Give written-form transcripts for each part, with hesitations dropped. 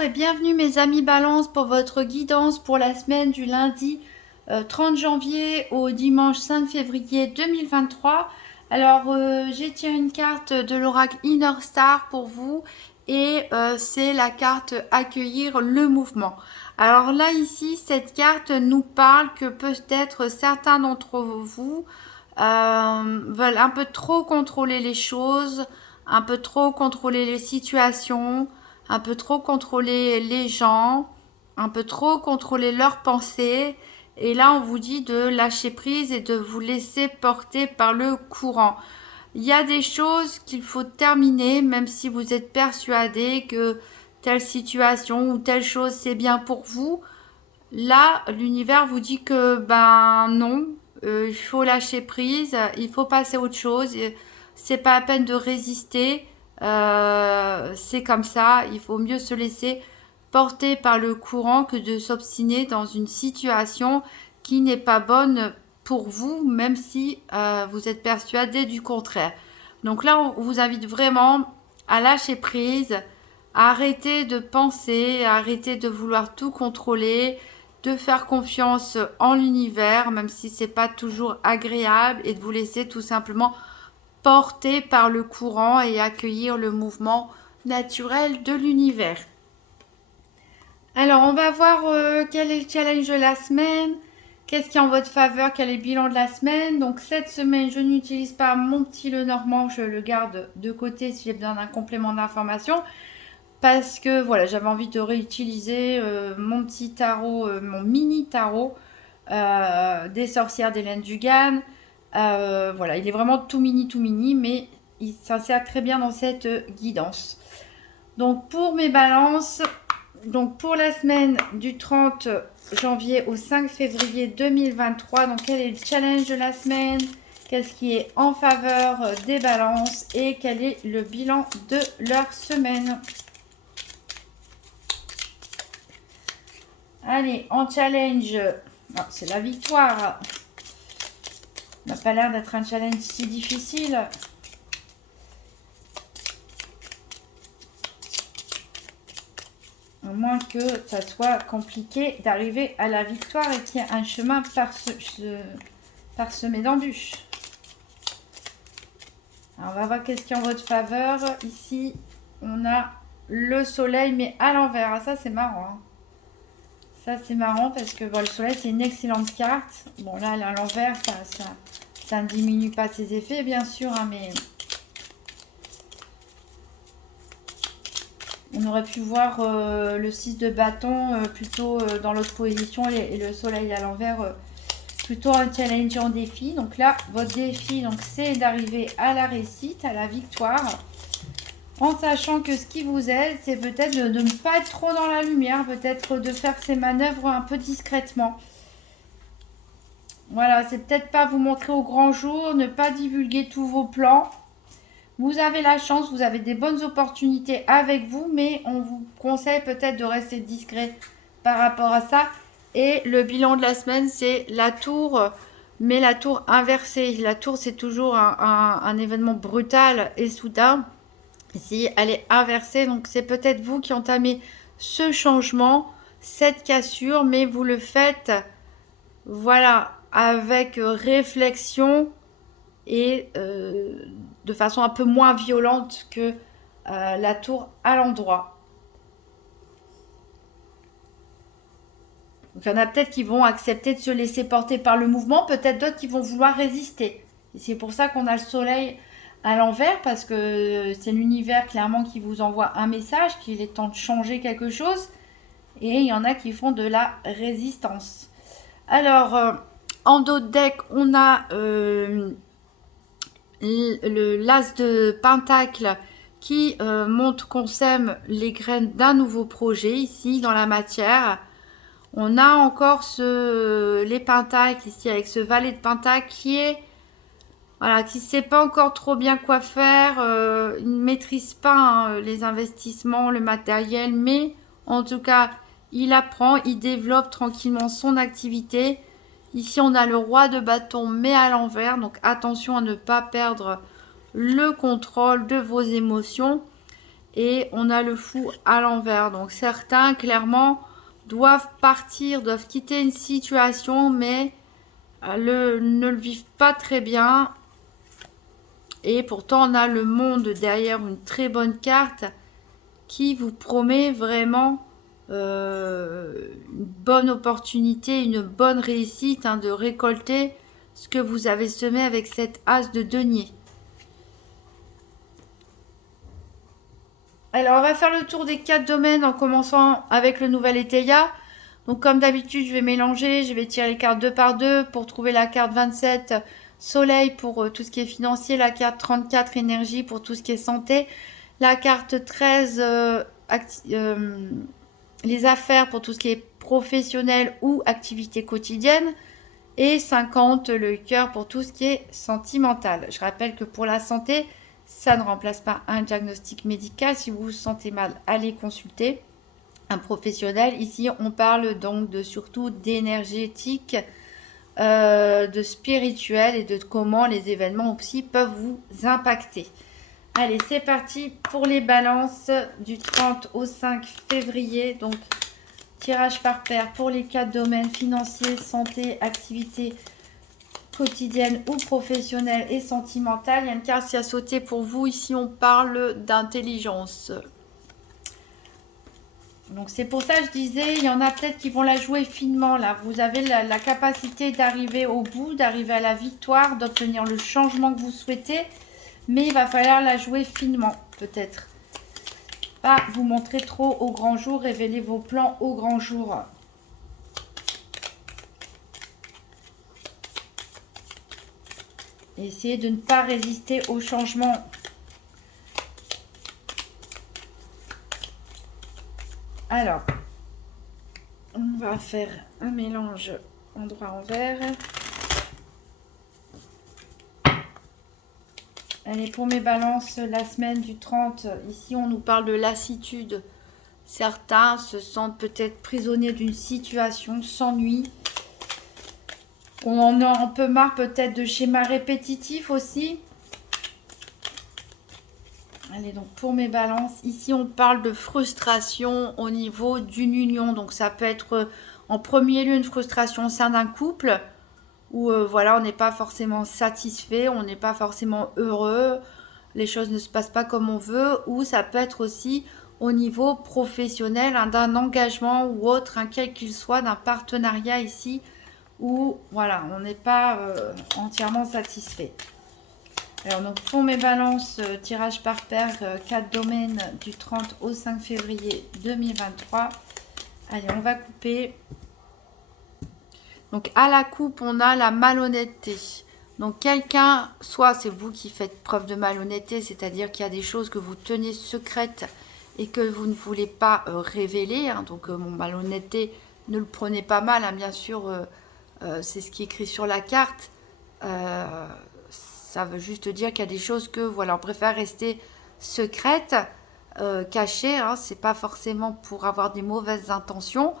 Bonjour et bienvenue mes amis Balance pour votre guidance pour la semaine du lundi 30 janvier au dimanche 5 février 2023. Alors j'ai tiré une carte de l'oracle Inner Star pour vous et c'est la carte accueillir le mouvement. Alors là ici cette carte nous parle que peut-être certains d'entre vous veulent un peu trop contrôler les choses, un peu trop contrôler les situations, un peu trop contrôler les gens, un peu trop contrôler leurs pensées. Et là, on vous dit de lâcher prise et de vous laisser porter par le courant. Il y a des choses qu'il faut terminer, même si vous êtes persuadé que telle situation ou telle chose c'est bien pour vous. Là, l'univers vous dit que ben non, il faut lâcher prise, il faut passer à autre chose. C'est pas la peine de résister. C'est comme ça. Il faut mieux se laisser porter par le courant que de s'obstiner dans une situation qui n'est pas bonne pour vous, même si vous êtes persuadé du contraire. Donc là, on vous invite vraiment à lâcher prise, à arrêter de penser, à arrêter de vouloir tout contrôler, de faire confiance en l'univers, même si c'est pas toujours agréable, et de vous laisser tout simplement porter par le courant et accueillir le mouvement naturel de l'univers. Alors, on va voir quel est le challenge de la semaine, qu'est-ce qui est en votre faveur, quel est le bilan de la semaine. Donc, cette semaine, je n'utilise pas mon petit Lenormand, je le garde de côté si j'ai besoin d'un complément d'information. Parce que voilà, j'avais envie de réutiliser mon petit tarot, mon mini tarot des sorcières d'Hélène Dugan. Voilà, il est vraiment tout mini, mais il s'insère très bien dans cette guidance. Donc pour mes balances, donc pour la semaine du 30 janvier au 5 février 2023, donc quel est le challenge de la semaine? Qu'est-ce qui est en faveur des balances et quel est le bilan de leur semaine? Allez, en challenge, c'est la victoire. Ça n'a pas l'air d'être un challenge si difficile. À moins que ça soit compliqué d'arriver à la victoire et qu'il y ait un chemin parsemé d'embûches. Alors, on va voir qu'est-ce qui est en votre faveur. Ici, on a le soleil, mais à l'envers. Ah, ça, c'est marrant. Hein. Ça, c'est marrant parce que bon, le soleil, c'est une excellente carte. Bon, là, à l'envers, ça ne diminue pas ses effets, bien sûr, hein, mais on aurait pu voir le 6 de bâton plutôt dans l'autre position et le soleil à l'envers plutôt un challenge en défi. Donc là, votre défi, c'est d'arriver à la réussite, à la victoire. En sachant que ce qui vous aide, c'est peut-être de ne pas être trop dans la lumière, peut-être de faire ces manœuvres un peu discrètement. Voilà, c'est peut-être pas vous montrer au grand jour, ne pas divulguer tous vos plans. Vous avez la chance, vous avez des bonnes opportunités avec vous, mais on vous conseille peut-être de rester discret par rapport à ça. Et le bilan de la semaine, c'est la tour, mais la tour inversée. La tour, c'est toujours un événement brutal et soudain. Ici, elle est inversée, donc c'est peut-être vous qui entamez ce changement, cette cassure, mais vous le faites, voilà, avec réflexion et de façon un peu moins violente que la tour à l'endroit. Donc, il y en a peut-être qui vont accepter de se laisser porter par le mouvement, peut-être d'autres qui vont vouloir résister. Et c'est pour ça qu'on a le soleil à l'envers, parce que c'est l'univers clairement qui vous envoie un message, qu'il est temps de changer quelque chose. Et il y en a qui font de la résistance. Alors, en dos de deck, on a l'as de pentacle qui montre qu'on sème les graines d'un nouveau projet ici dans la matière. On a encore les pentacles ici avec ce valet de pentacle qui est voilà, qui ne sait pas encore trop bien quoi faire, il ne maîtrise pas les investissements, le matériel, mais en tout cas, il apprend, il développe tranquillement son activité. Ici, on a le roi de bâton, mais à l'envers, donc attention à ne pas perdre le contrôle de vos émotions. et on a le fou à l'envers. Donc certains, clairement, doivent partir, doivent quitter une situation, mais ne le vivent pas très bien. Et pourtant, on a le monde derrière, une très bonne carte qui vous promet vraiment une bonne opportunité, une bonne réussite hein, de récolter ce que vous avez semé avec cette as de denier. Alors, on va faire le tour des 4 domaines en commençant avec le nouvel Éteia. Donc, comme d'habitude, je vais mélanger. Je vais tirer les cartes 2 par 2 pour trouver la carte 27, Soleil pour tout ce qui est financier. La carte 34, Énergie pour tout ce qui est santé. La carte 13, les affaires pour tout ce qui est professionnel ou activité quotidienne. Et 50, le cœur pour tout ce qui est sentimental. Je rappelle que pour la santé, ça ne remplace pas un diagnostic médical. Si vous vous sentez mal, allez consulter un professionnel. Ici, on parle donc surtout d'énergétique, de spirituel et de comment les événements aussi peuvent vous impacter. Allez, c'est parti pour les balances du 30 au 5 février. Donc, tirage par paire pour les 4 domaines financiers, santé, activité quotidienne ou professionnelle et sentimentale. Il y a une carte qui a sauté pour vous. Ici, on parle d'intelligence. Donc, c'est pour ça que je disais, il y en a peut-être qui vont la jouer finement. Là, vous avez la capacité d'arriver au bout, d'arriver à la victoire, d'obtenir le changement que vous souhaitez. Mais il va falloir la jouer finement, peut-être. Pas vous montrer trop au grand jour, révéler vos plans au grand jour. Essayez de ne pas résister au changement. Alors, on va faire un mélange endroit-envers. Allez, pour mes balances, la semaine du 30, ici on nous parle de lassitude. Certains se sentent peut-être prisonniers d'une situation, s'ennuient. On en a un peu marre peut-être de schémas répétitifs aussi. Allez, donc pour mes balances, ici on parle de frustration au niveau d'une union. Donc ça peut être en premier lieu une frustration au sein d'un couple où voilà, on n'est pas forcément satisfait, on n'est pas forcément heureux, les choses ne se passent pas comme on veut. Ou ça peut être aussi au niveau professionnel, hein, d'un engagement ou autre, hein, quel qu'il soit, d'un partenariat ici où voilà, on n'est pas entièrement satisfait. Alors donc pour mes balances, tirage par paire, 4 domaines du 30 au 5 février 2023. Allez, on va couper. Donc à la coupe, on a la malhonnêteté. Donc quelqu'un, soit c'est vous qui faites preuve de malhonnêteté, c'est-à-dire qu'il y a des choses que vous tenez secrètes et que vous ne voulez pas révéler. Hein. Donc mon malhonnêteté, ne le prenez pas mal, hein, bien sûr, c'est ce qui est écrit sur la carte. Ça veut juste dire qu'il y a des choses que voilà, on préfère rester secrètes, cachées. Hein, c'est pas forcément pour avoir des mauvaises intentions.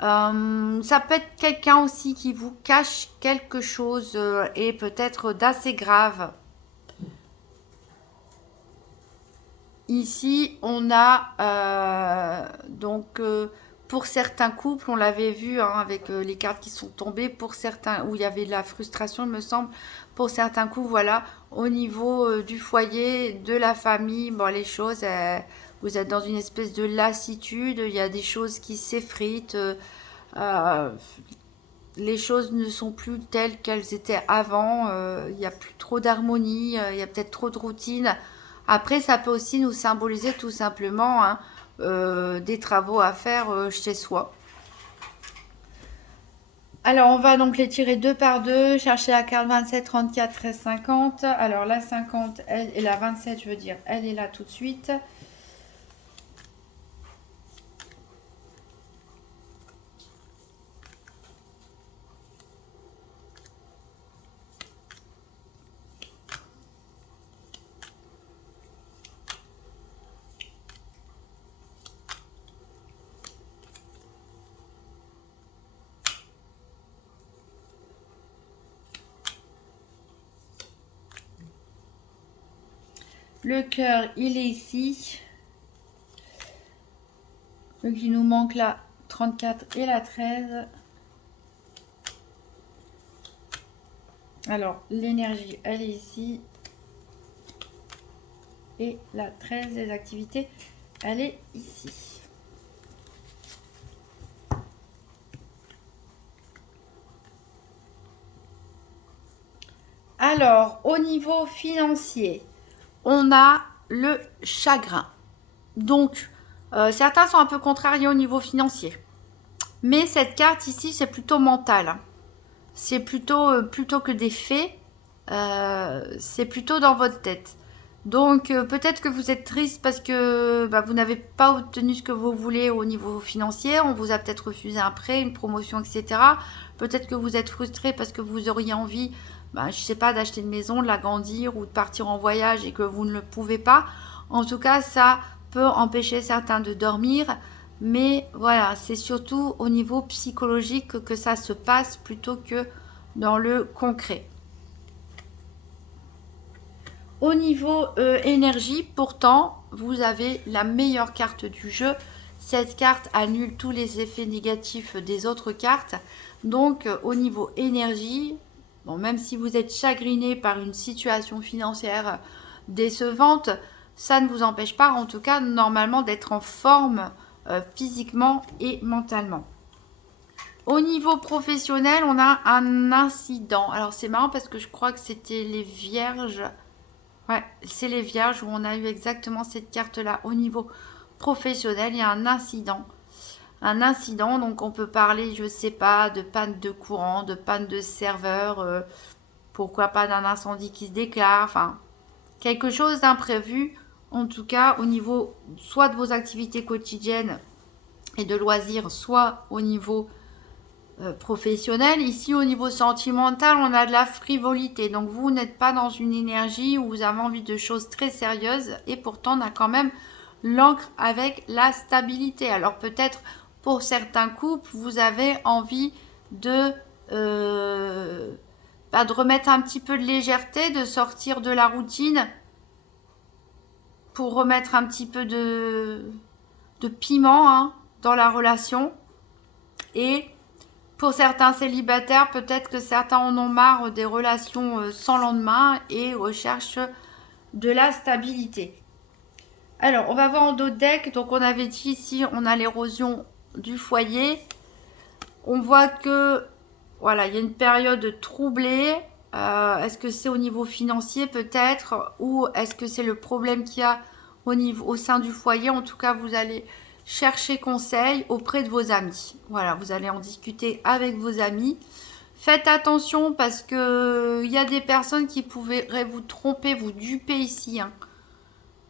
Ça peut être quelqu'un aussi qui vous cache quelque chose et peut-être d'assez grave. Ici, on a donc pour certains couples, on l'avait vu hein, avec les cartes qui sont tombées, pour certains où il y avait de la frustration, il me semble, pour certains couples, voilà, au niveau du foyer, de la famille, bon, les choses, vous êtes dans une espèce de lassitude, il y a des choses qui s'effritent, les choses ne sont plus telles qu'elles étaient avant, il n'y a plus trop d'harmonie, il y a peut-être trop de routine. Après, ça peut aussi nous symboliser tout simplement hein, des travaux à faire chez soi. Alors, on va donc les tirer 2 par 2, chercher la carte 27, 34, 13, 50. Alors, la 50, elle, et la 27, je veux dire, elle est là tout de suite. Le cœur, il est ici. Donc il nous manque la 34 et la 13. Alors l'énergie, elle est ici. Et la 13 des activités, elle est ici. Alors, au niveau financier, on a le chagrin. Donc, certains sont un peu contrariés au niveau financier. Mais cette carte ici, c'est plutôt mental. C'est plutôt que des faits. C'est plutôt dans votre tête. Donc, peut-être que vous êtes triste parce que vous n'avez pas obtenu ce que vous voulez au niveau financier. On vous a peut-être refusé un prêt, une promotion, etc. Peut-être que vous êtes frustré parce que vous auriez envie, je ne sais pas, d'acheter une maison, de l'agrandir ou de partir en voyage et que vous ne le pouvez pas. En tout cas, ça peut empêcher certains de dormir. Mais voilà, c'est surtout au niveau psychologique que ça se passe plutôt que dans le concret. Au niveau énergie, pourtant, vous avez la meilleure carte du jeu. Cette carte annule tous les effets négatifs des autres cartes. Donc, au niveau énergie, bon, même si vous êtes chagriné par une situation financière décevante, ça ne vous empêche pas, en tout cas, normalement, d'être en forme physiquement et mentalement. Au niveau professionnel, on a un incident. Alors, c'est marrant parce que je crois que c'était les vierges. Ouais, c'est les vierges où on a eu exactement cette carte-là. Au niveau professionnel, il y a un incident. Un incident, donc on peut parler, je sais pas, de panne de courant, de panne de serveur, pourquoi pas d'un incendie qui se déclare, enfin, quelque chose d'imprévu. En tout cas, au niveau soit de vos activités quotidiennes et de loisirs, soit au niveau professionnel. Ici, au niveau sentimental, on a de la frivolité. Donc, vous n'êtes pas dans une énergie où vous avez envie de choses très sérieuses. Et pourtant, on a quand même l'ancre avec la stabilité. Alors, peut-être pour certains couples, vous avez envie de remettre un petit peu de légèreté, de sortir de la routine pour remettre un petit peu de piment dans la relation. Et pour certains célibataires, peut-être que certains en ont marre des relations sans lendemain et recherchent de la stabilité. Alors, on va voir en dos de deck. Donc, on avait dit ici, on a l'érosion du foyer. On voit que, voilà, il y a une période troublée. Est-ce que c'est au niveau financier peut-être, ou est-ce que c'est le problème qu'il y a au sein du foyer? En tout cas, vous allez chercher conseil auprès de vos amis. Voilà, vous allez en discuter avec vos amis. Faites attention parce que il y a des personnes qui pourraient vous tromper, vous duper ici.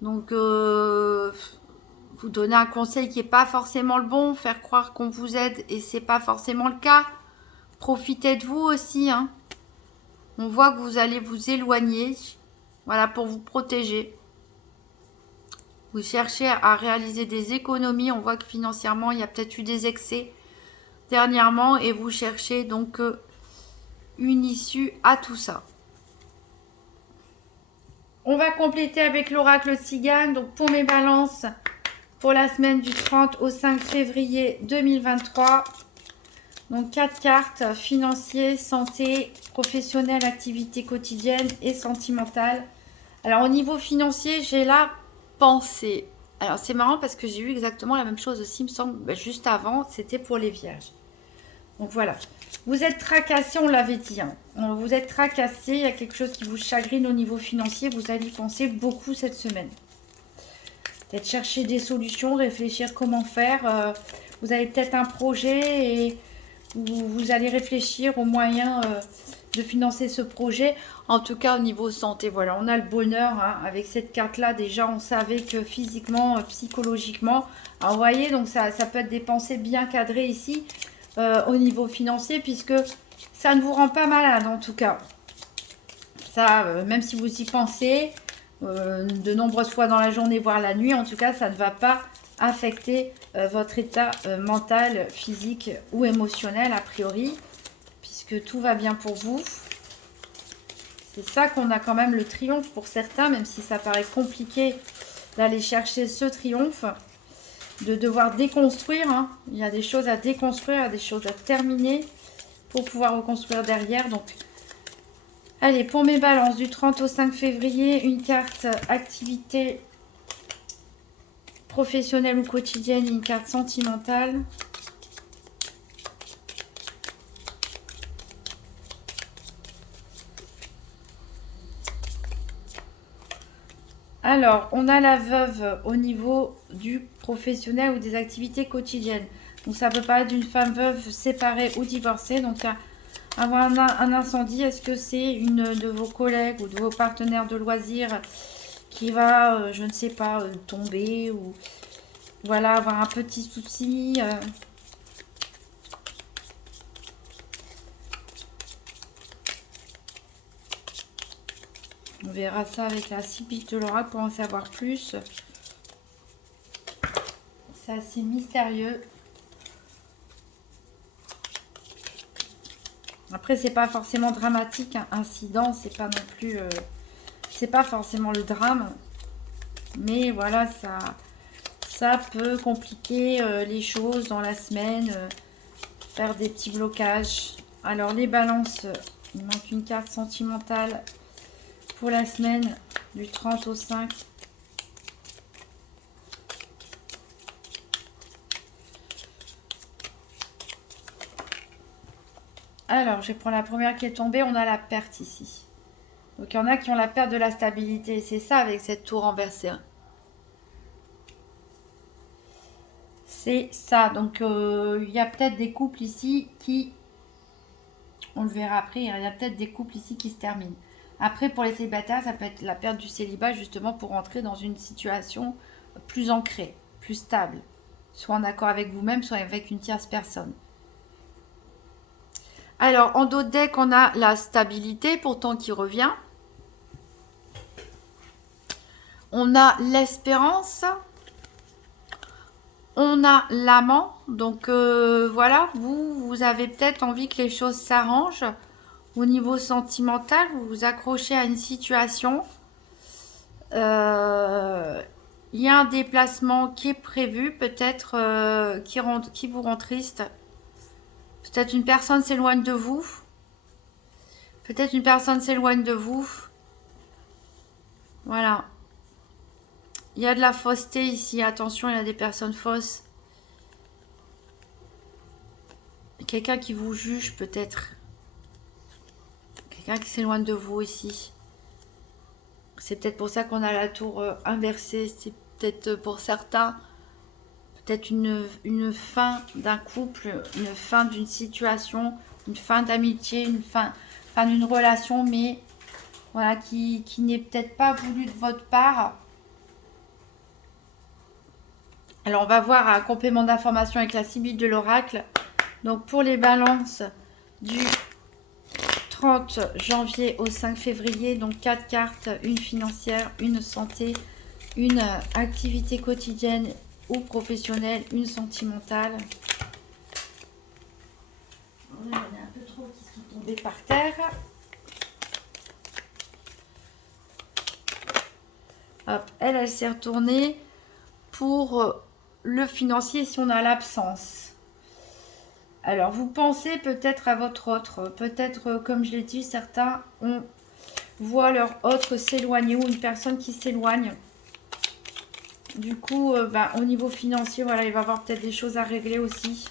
Donc, vous donner un conseil qui n'est pas forcément le bon, faire croire qu'on vous aide et c'est pas forcément le cas. Profitez de vous aussi. On voit que vous allez vous éloigner. Voilà, pour vous protéger. Vous cherchez à réaliser des économies. On voit que financièrement, il y a peut-être eu des excès dernièrement. Et vous cherchez donc une issue à tout ça. On va compléter avec l'oracle Tzigane. Donc pour mes balances, pour la semaine du 30 au 5 février 2023. Donc 4 cartes, financier, santé, professionnel, activité quotidienne et sentimentale. Alors au niveau financier, j'ai la pensée. Alors c'est marrant parce que j'ai eu exactement la même chose aussi, il me semble, juste avant, c'était pour les vierges. Donc voilà, vous êtes tracassé, on l'avait dit. Vous êtes tracassé, il y a quelque chose qui vous chagrine au niveau financier, vous allez y penser beaucoup cette semaine. Peut-être chercher des solutions, réfléchir comment faire. Vous avez peut-être un projet et vous allez réfléchir aux moyens de financer ce projet. En tout cas, au niveau santé, voilà, on a le bonheur. Avec cette carte-là, déjà, on savait que physiquement, psychologiquement, alors, vous voyez, donc ça peut être des pensées bien cadrées ici, au niveau financier, puisque ça ne vous rend pas malade, en tout cas. Ça, même si vous y pensez, de nombreuses fois dans la journée, voire la nuit, en tout cas, ça ne va pas affecter votre état mental, physique ou émotionnel a priori, puisque tout va bien pour vous. C'est ça qu'on a quand même le triomphe pour certains, même si ça paraît compliqué d'aller chercher ce triomphe. de devoir déconstruire. Hein. Il y a des choses à déconstruire, des choses à terminer pour pouvoir reconstruire derrière. Donc, allez, pour mes balances, du 30 au 5 février, une carte activité professionnelle ou quotidienne, une carte sentimentale. Alors, on a la veuve au niveau du professionnel ou des activités quotidiennes. Donc, ça peut pas être d'une femme veuve séparée ou divorcée. Donc, avoir un incendie, est-ce que c'est une de vos collègues ou de vos partenaires de loisirs qui va, je ne sais pas, tomber ou voilà, avoir un petit souci On verra ça avec la Sibylle de l'oracle pour en savoir plus. C'est assez mystérieux. Après, c'est pas forcément dramatique, un incident, c'est pas non plus... c'est pas forcément le drame. Mais voilà, ça peut compliquer les choses dans la semaine, faire des petits blocages. Alors, les balances, il manque une carte sentimentale pour la semaine du 30 au 5. Alors, je vais prendre la première qui est tombée. On a la perte ici. Donc, il y en a qui ont la perte de la stabilité. C'est ça avec cette tour renversée. C'est ça. Donc, il y a peut-être des couples ici qui... On le verra après. Il y a peut-être des couples ici qui se terminent. Après, pour les célibataires, ça peut être la perte du célibat justement pour rentrer dans une situation plus ancrée, plus stable. Soit en accord avec vous-même, soit avec une tierce personne. Alors, en dos de deck, on a la stabilité, pourtant qui revient. On a l'espérance. On a l'amant. Donc, voilà, vous avez peut-être envie que les choses s'arrangent. Au niveau sentimental, vous vous accrochez à une situation. Il y a un déplacement qui est prévu, peut-être qui vous rend triste. Peut-être une personne s'éloigne de vous. Peut-être une personne s'éloigne de vous. Voilà. Il y a de la fausseté ici. Attention, il y a des personnes fausses. Quelqu'un qui vous juge peut-être. Quelqu'un qui s'éloigne de vous ici. C'est peut-être pour ça qu'on a la tour inversée. C'est peut-être pour certains, peut-être une fin d'un couple, une fin d'une situation, une fin d'amitié, une fin d'une relation, mais voilà, qui n'est peut-être pas voulu de votre part. Alors, on va voir un complément d'information avec la Sibylle de l'oracle. Donc, pour les balances du 30 janvier au 5 février, donc 4 cartes, une financière, une santé, une activité quotidienne ou professionnelle, une sentimentale. Il y en a un peu trop qui sont tombés par terre. Hop, elle s'est retournée pour le financier si on a l'absence. Alors, vous pensez peut-être à votre autre. Peut-être, comme je l'ai dit, certains voient leur autre s'éloigner ou une personne qui s'éloigne. Du coup, au niveau financier, voilà, il va y avoir peut-être des choses à régler aussi.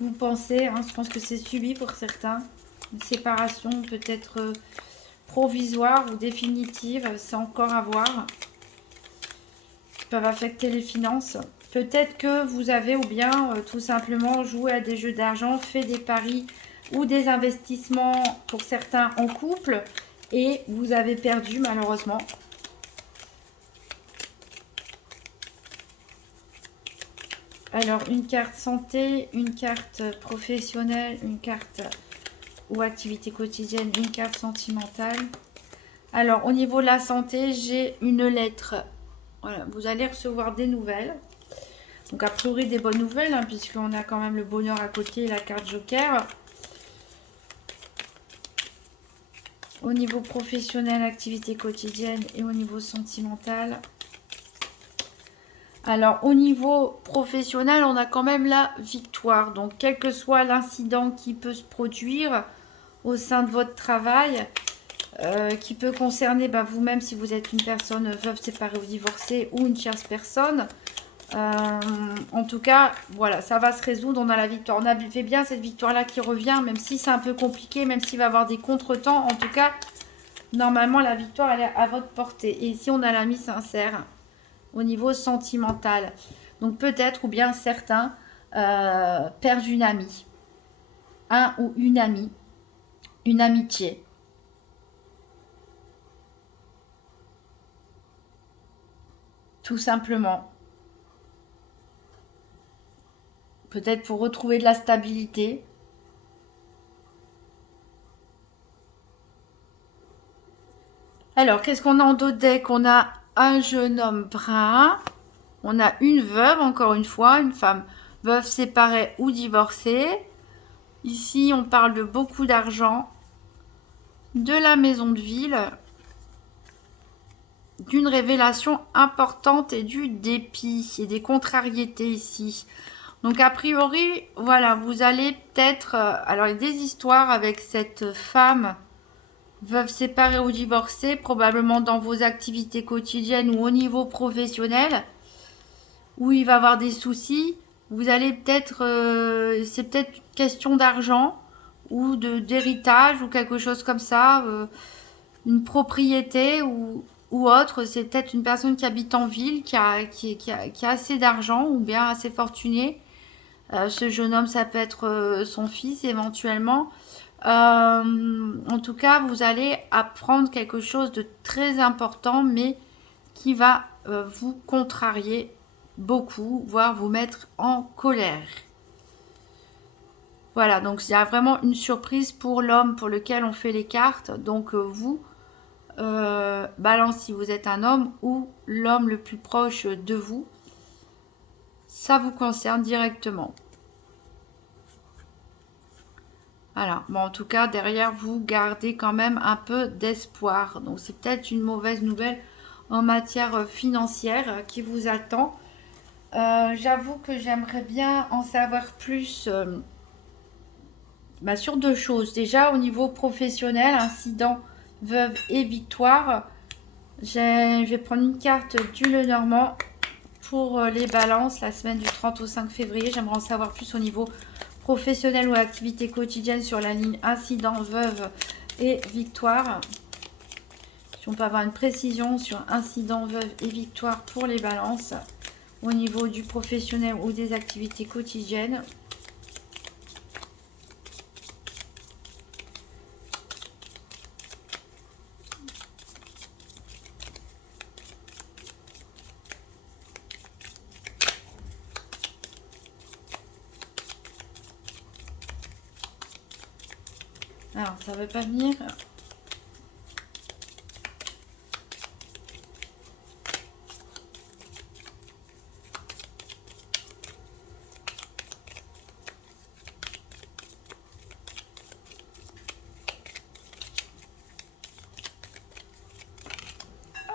Vous pensez, hein, je pense que c'est subi pour certains. Une séparation peut-être provisoire ou définitive, c'est encore à voir. Qui peuvent affecter les finances. Peut-être que vous avez ou bien tout simplement joué à des jeux d'argent, fait des paris ou des investissements pour certains en couple et vous avez perdu malheureusement. Alors, une carte santé, une carte professionnelle, une carte ou activité quotidienne, une carte sentimentale. Alors, au niveau de la santé, j'ai une lettre. Voilà, vous allez recevoir des nouvelles. Donc, a priori, des bonnes nouvelles, hein, puisqu'on a quand même le bonheur à côté et la carte joker. Au niveau professionnel, activité quotidienne et au niveau sentimental. Alors, au niveau professionnel, on a quand même la victoire. Donc, quel que soit l'incident qui peut se produire au sein de votre travail, qui peut concerner vous-même si vous êtes une personne veuve, séparée ou divorcée ou une tierce personne. En tout cas, voilà, ça va se résoudre. On a la victoire. On a fait bien cette victoire-là qui revient, même si c'est un peu compliqué, même s'il va y avoir des contretemps. En tout cas, normalement, la victoire, elle est à votre portée. Et ici, on a l'ami sincère au niveau sentimental. Donc peut-être ou bien certains perdent une amie, un ou une amie, une amitié. Tout simplement. Peut-être pour retrouver de la stabilité. Alors, qu'est-ce qu'on a en dos de deck? On a un jeune homme brun. On a une veuve, encore une fois, une femme veuve, séparée ou divorcée. Ici, on parle de beaucoup d'argent, de la maison de ville, d'une révélation importante et du dépit et des contrariétés ici. Donc a priori, voilà, vous allez peut-être... alors il y a des histoires avec cette femme veuve, séparée ou divorcée, probablement dans vos activités quotidiennes ou au niveau professionnel, où il va y avoir des soucis. Vous allez peut-être... c'est peut-être une question d'argent ou d'héritage ou quelque chose comme ça, une propriété ou autre. C'est peut-être une personne qui habite en ville, qui a assez d'argent ou bien assez fortuné. Ce jeune homme, ça peut être son fils éventuellement. En tout cas, vous allez apprendre quelque chose de très important, mais qui va vous contrarier beaucoup, voire vous mettre en colère. Voilà, donc il y a vraiment une surprise pour l'homme pour lequel on fait les cartes. Donc vous, Balance si vous êtes un homme ou l'homme le plus proche de vous, ça vous concerne directement. Voilà, bon, en tout cas, derrière, vous gardez quand même un peu d'espoir. Donc, c'est peut-être une mauvaise nouvelle en matière financière qui vous attend. J'avoue que j'aimerais bien en savoir plus sur deux choses. Déjà, au niveau professionnel, incident, veuve et victoire. Je vais prendre une carte du Lenormand pour les balances la semaine du 30 au 5 février. J'aimerais en savoir plus au niveau professionnel ou activité quotidienne sur la ligne incident, veuve et victoire. Si on peut avoir une précision sur incident, veuve et victoire pour les balances au niveau du professionnel ou des activités quotidiennes. Alors, ça ne veut pas venir.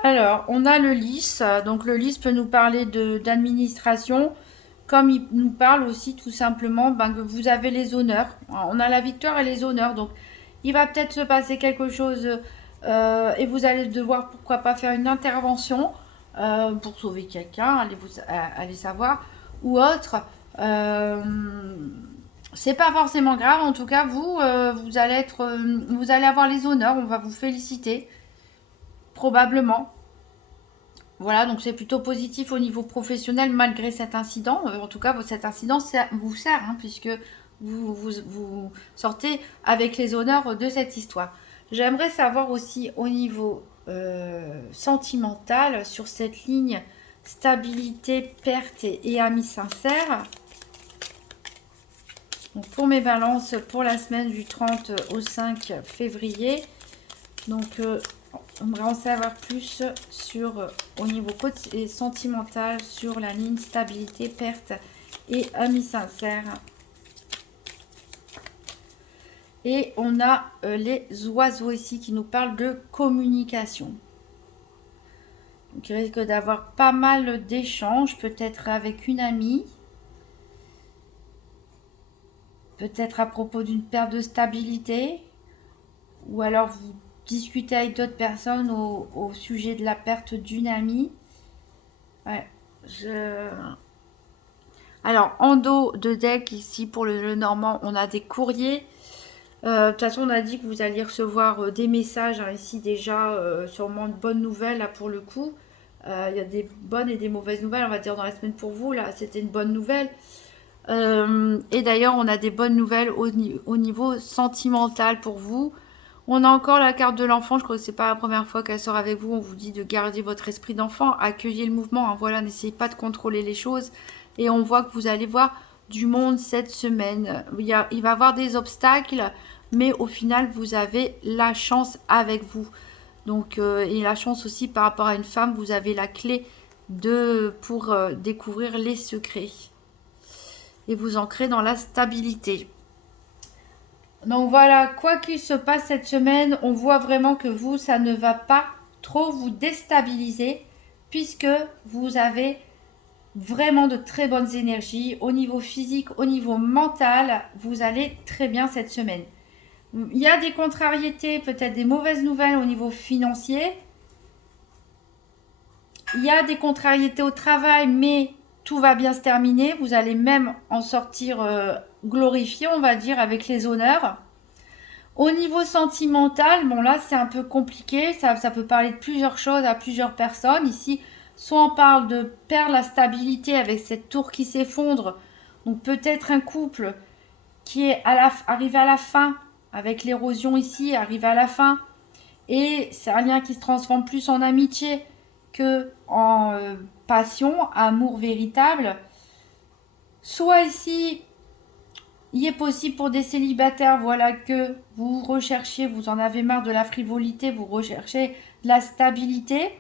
Alors, on a le lys. Donc, le lys peut nous parler d'administration, comme il nous parle aussi tout simplement que vous avez les honneurs. On a la victoire et les honneurs. Donc, il va peut-être se passer quelque chose et vous allez devoir, pourquoi pas, faire une intervention pour sauver quelqu'un, allez savoir, ou autre. C'est pas forcément grave. En tout cas, vous allez avoir les honneurs. On va vous féliciter, probablement. Voilà, donc c'est plutôt positif au niveau professionnel malgré cet incident. En tout cas, cet incident vous sert, puisque vous sortez avec les honneurs de cette histoire. J'aimerais savoir aussi au niveau sentimental, sur cette ligne stabilité, perte et amis sincères. Donc pour mes balances, pour la semaine du 30 au 5 février. Donc on aimerait en savoir plus sur au niveau sentimental sur la ligne stabilité, perte et amis sincères. Et on a les oiseaux ici qui nous parlent de communication. Donc, il risque d'avoir pas mal d'échanges, peut-être avec une amie. Peut-être à propos d'une perte de stabilité. Ou alors vous discutez avec d'autres personnes au sujet de la perte d'une amie. Ouais, Alors, en dos de deck, ici, pour le normand, on a des courriers. De toute façon, on a dit que vous alliez recevoir des messages, hein, ici déjà, sûrement de bonnes nouvelles, là, pour le coup. Il y a des bonnes et des mauvaises nouvelles, on va dire, dans la semaine pour vous. Là, c'était une bonne nouvelle. Et d'ailleurs, on a des bonnes nouvelles au niveau sentimental pour vous. On a encore la carte de l'enfant. Je crois que c'est pas la première fois qu'elle sort avec vous. On vous dit de garder votre esprit d'enfant, accueillir le mouvement. Hein, voilà, n'essayez pas de contrôler les choses. Et on voit que vous allez voir du monde cette semaine. Il va y avoir des obstacles, mais au final, vous avez la chance avec vous. Donc, et la chance aussi par rapport à une femme, vous avez la clé pour découvrir les secrets. Et vous ancrer dans la stabilité. Donc voilà, quoi qu'il se passe cette semaine, on voit vraiment que vous, ça ne va pas trop vous déstabiliser puisque vous avez vraiment de très bonnes énergies au niveau physique, au niveau mental. Vous allez très bien cette semaine. Il y a des contrariétés, peut-être des mauvaises nouvelles au niveau financier. Il y a des contrariétés au travail, mais tout va bien se terminer. Vous allez même en sortir glorifié, on va dire, avec les honneurs. Au niveau sentimental, bon là c'est un peu compliqué, ça peut parler de plusieurs choses à plusieurs personnes. Ici, soit on parle de perdre la stabilité avec cette tour qui s'effondre, donc peut-être un couple qui est arrivé à la fin, avec l'érosion ici, arrivé à la fin, et c'est un lien qui se transforme plus en amitié que en passion, amour véritable. Soit ici, il est possible pour des célibataires, voilà, que vous recherchez, vous en avez marre de la frivolité, vous recherchez de la stabilité.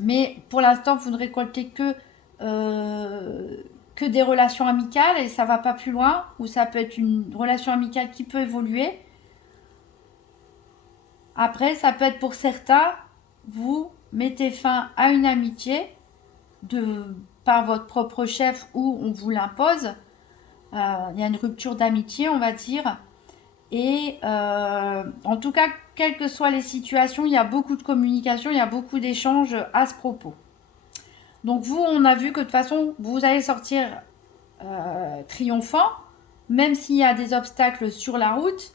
Mais pour l'instant, vous ne récoltez que des relations amicales et ça ne va pas plus loin. Ou ça peut être une relation amicale qui peut évoluer. Après, ça peut être pour certains, vous mettez fin à une amitié par votre propre chef ou on vous l'impose. Il y a une rupture d'amitié, on va dire. Et en tout cas, quelles que soient les situations, il y a beaucoup de communication, il y a beaucoup d'échanges à ce propos. Donc vous, on a vu que de toute façon, vous allez sortir triomphant, même s'il y a des obstacles sur la route.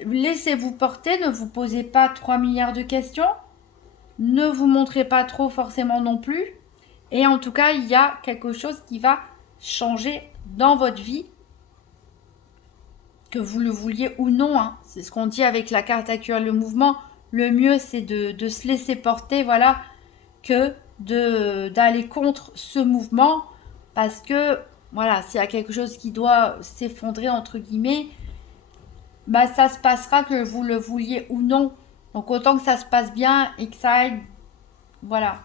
Laissez-vous porter, ne vous posez pas 3 milliards de questions, ne vous montrez pas trop forcément non plus. Et en tout cas, il y a quelque chose qui va changer dans votre vie, que vous le vouliez ou non. Hein. C'est ce qu'on dit avec la carte actuelle, le mouvement. Le mieux, c'est de se laisser porter, voilà, que d'aller contre ce mouvement. Parce que, voilà, s'il y a quelque chose qui doit s'effondrer, entre guillemets, bah, ça se passera que vous le vouliez ou non. Donc, autant que ça se passe bien et que ça aille, voilà,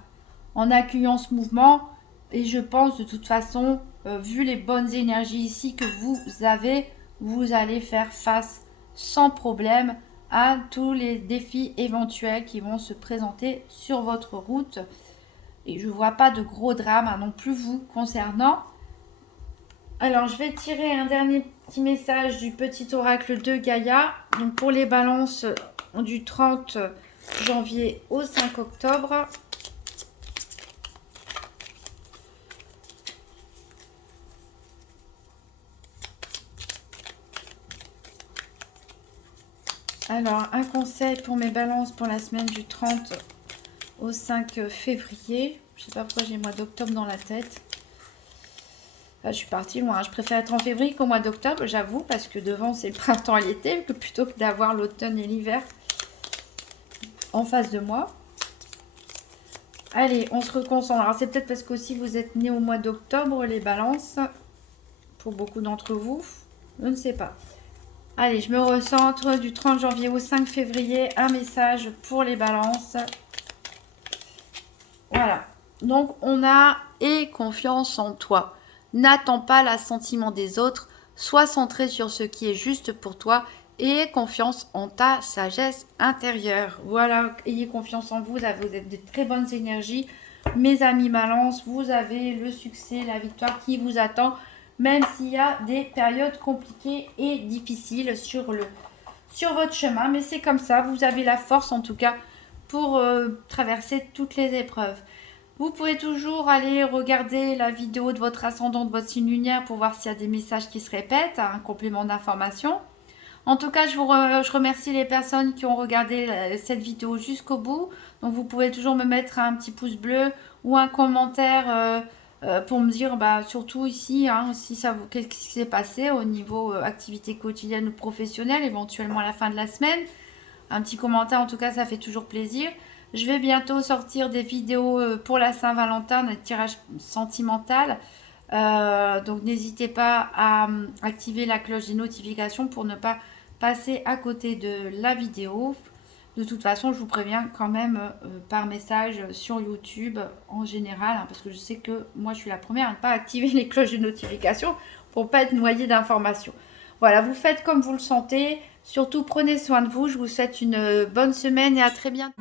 en accueillant ce mouvement. Et je pense, de toute façon, vu les bonnes énergies ici que vous avez, vous allez faire face sans problème à tous les défis éventuels qui vont se présenter sur votre route. Et je ne vois pas de gros drame non plus vous concernant. Alors, je vais tirer un dernier petit message du petit oracle de Gaïa. Donc, pour les balances du 30 janvier au 5 octobre. Alors, un conseil pour mes balances pour la semaine du 30 au 5 février. Je ne sais pas pourquoi j'ai le mois d'octobre dans la tête. Là, je suis partie loin. Je préfère être en février qu'au mois d'octobre, j'avoue, parce que devant, c'est le printemps et l'été, plutôt que d'avoir l'automne et l'hiver en face de moi. Allez, on se reconcentre. Alors, c'est peut-être parce qu'aussi vous êtes nés au mois d'octobre, les balances. Pour beaucoup d'entre vous. Je ne sais pas. Allez, je me recentre du 30 janvier au 5 février. Un message pour les balances. Voilà. Donc, on a « aie confiance en toi ». N'attends pas l'assentiment des autres. Sois centré sur ce qui est juste pour toi et confiance en ta sagesse intérieure. Voilà, ayez confiance en vous, vous êtes de très bonnes énergies. Mes amis Balance, vous avez le succès, la victoire qui vous attend, même s'il y a des périodes compliquées et difficiles sur votre chemin. Mais c'est comme ça, vous avez la force en tout cas pour traverser toutes les épreuves. Vous pouvez toujours aller regarder la vidéo de votre ascendant, de votre signe lunaire pour voir s'il y a des messages qui se répètent, un complément d'information. En tout cas, je remercie les personnes qui ont regardé cette vidéo jusqu'au bout. Donc, vous pouvez toujours me mettre un petit pouce bleu ou un commentaire pour me dire, bah, surtout ici, hein, si ça vous, qu'est-ce qui s'est passé au niveau activité quotidienne ou professionnelle, éventuellement à la fin de la semaine. Un petit commentaire, en tout cas, ça fait toujours plaisir. Je vais bientôt sortir des vidéos pour la Saint-Valentin, des tirages sentimental. Donc n'hésitez pas à activer la cloche des notifications pour ne pas passer à côté de la vidéo. De toute façon, je vous préviens quand même par message sur YouTube en général, hein, parce que je sais que moi je suis la première à ne pas activer les cloches de notification pour ne pas être noyée d'informations. Voilà, vous faites comme vous le sentez. Surtout prenez soin de vous. Je vous souhaite une bonne semaine et à très bientôt.